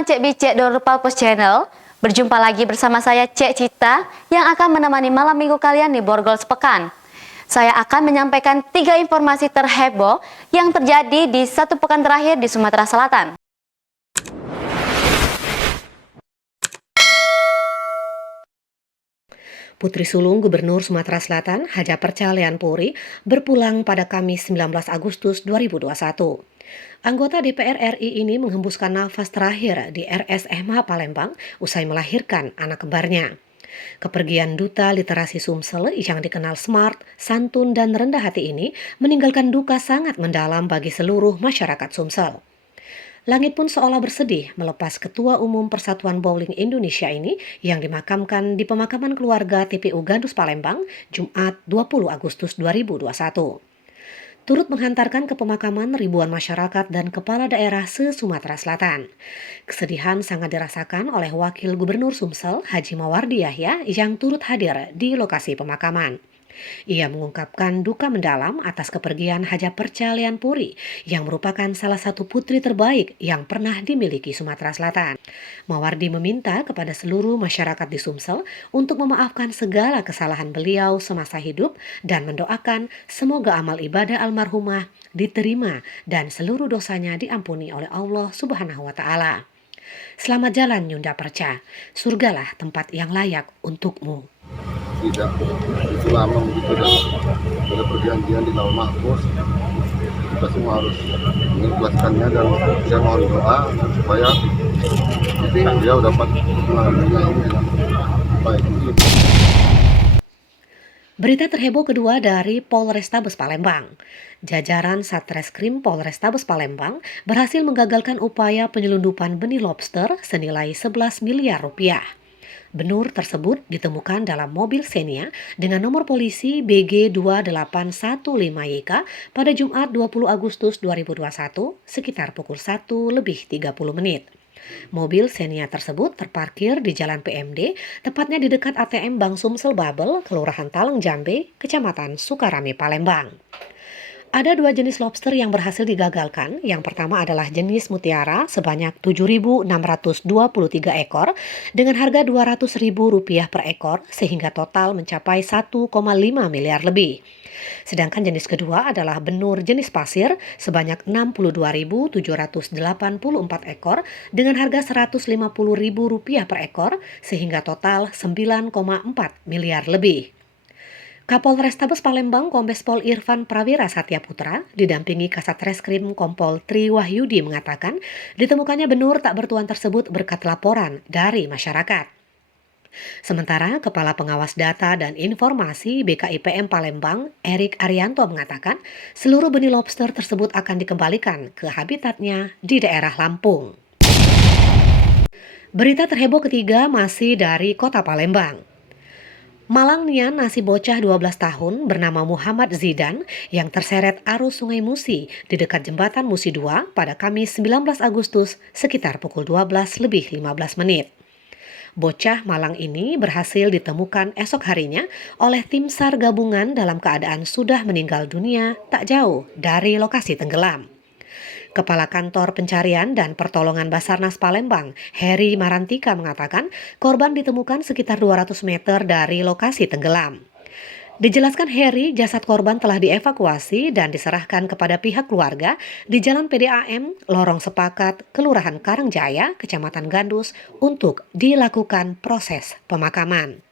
teman-teman Cek Bicek Dorpalpus Channel, berjumpa lagi bersama saya Cek Cita yang akan menemani malam minggu kalian di Borgol Sepekan. Saya akan menyampaikan 3 informasi terheboh yang terjadi di 1 pekan terakhir di Sumatera Selatan. Putri sulung Gubernur Sumatera Selatan, Haja Perca Leanpuri, berpulang pada Kamis 19 Agustus 2021. Anggota DPR RI ini menghembuskan nafas terakhir di RSMH Palembang usai melahirkan anak kembarnya. Kepergian Duta Literasi Sumsel yang dikenal smart, santun, dan rendah hati ini meninggalkan duka sangat mendalam bagi seluruh masyarakat Sumsel. Langit pun seolah bersedih melepas Ketua Umum Persatuan Bowling Indonesia ini yang dimakamkan di pemakaman keluarga TPU Gandus Palembang, Jumat 20 Agustus 2021. Turut menghantarkan ke pemakaman ribuan masyarakat dan kepala daerah se-Sumatera Selatan. Kesedihan sangat dirasakan oleh Wakil Gubernur Sumsel, Haji Mawardi Yahya, yang turut hadir di lokasi pemakaman. Ia mengungkapkan duka mendalam atas kepergian Haja Perca Leanpuri yang merupakan salah satu putri terbaik yang pernah dimiliki Sumatera Selatan. Mawardi meminta kepada seluruh masyarakat di Sumsel untuk memaafkan segala kesalahan beliau semasa hidup dan mendoakan semoga amal ibadah almarhumah diterima dan seluruh dosanya diampuni oleh Allah Subhanahu wa Ta'ala. Selamat jalan Yunda Perca, surgalah tempat yang layak untukmu. Tidak itu lama begitu dan ada perjanjian di Lauh Mahfuz, kita semua harus mengikhlaskannya dan saya mohon doa supaya dia dapat mengalaminya ini dengan baik. Berita terheboh kedua dari Polrestabes Palembang. Jajaran Satreskrim Polrestabes Palembang berhasil menggagalkan upaya penyelundupan benih lobster senilai 11 miliar rupiah. Benur tersebut ditemukan dalam mobil Xenia dengan nomor polisi BG2815YK pada Jumat 20 Agustus 2021 sekitar pukul 1:30. Mobil Xenia tersebut terparkir di Jalan PMD, tepatnya di dekat ATM Bank Sumsel Babel, Kelurahan Taleng Jambe, Kecamatan Sukarame, Palembang. Ada 2 jenis lobster yang berhasil digagalkan. Yang pertama adalah jenis mutiara sebanyak 7.623 ekor dengan harga Rp200.000 per ekor sehingga total mencapai 1,5 miliar lebih. Sedangkan jenis kedua adalah benur jenis pasir sebanyak 62.784 ekor dengan harga Rp150.000 per ekor sehingga total 9,4 miliar lebih. Kapolrestabes Palembang Kombes Pol Irfan Prawira Satyaputra didampingi Kasat Reskrim Kompol Tri Wahyudi mengatakan ditemukannya benur tak bertuan tersebut berkat laporan dari masyarakat. Sementara Kepala Pengawas Data dan Informasi BKIPM Palembang Erik Arianto mengatakan seluruh benih lobster tersebut akan dikembalikan ke habitatnya di daerah Lampung. Berita terheboh ketiga masih dari Kota Palembang. Malangnya nasib bocah 12 tahun bernama Muhammad Zidan yang terseret arus Sungai Musi di dekat jembatan Musi 2 pada Kamis 19 Agustus sekitar pukul 12:15. Bocah Malang ini berhasil ditemukan esok harinya oleh tim SAR gabungan dalam keadaan sudah meninggal dunia tak jauh dari lokasi tenggelam. Kepala Kantor Pencarian dan Pertolongan Basarnas Palembang, Heri Marantika mengatakan korban ditemukan sekitar 200 meter dari lokasi tenggelam. Dijelaskan Heri, jasad korban telah dievakuasi dan diserahkan kepada pihak keluarga di Jalan PDAM, Lorong Sepakat, Kelurahan Karangjaya, Kecamatan Gandus untuk dilakukan proses pemakaman.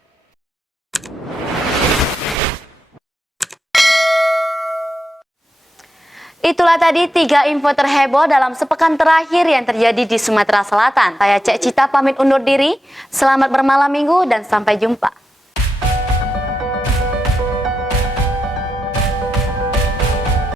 Itulah tadi 3 info terheboh dalam sepekan terakhir yang terjadi di Sumatera Selatan. Saya Cek Cita pamit undur diri, selamat bermalam minggu dan sampai jumpa.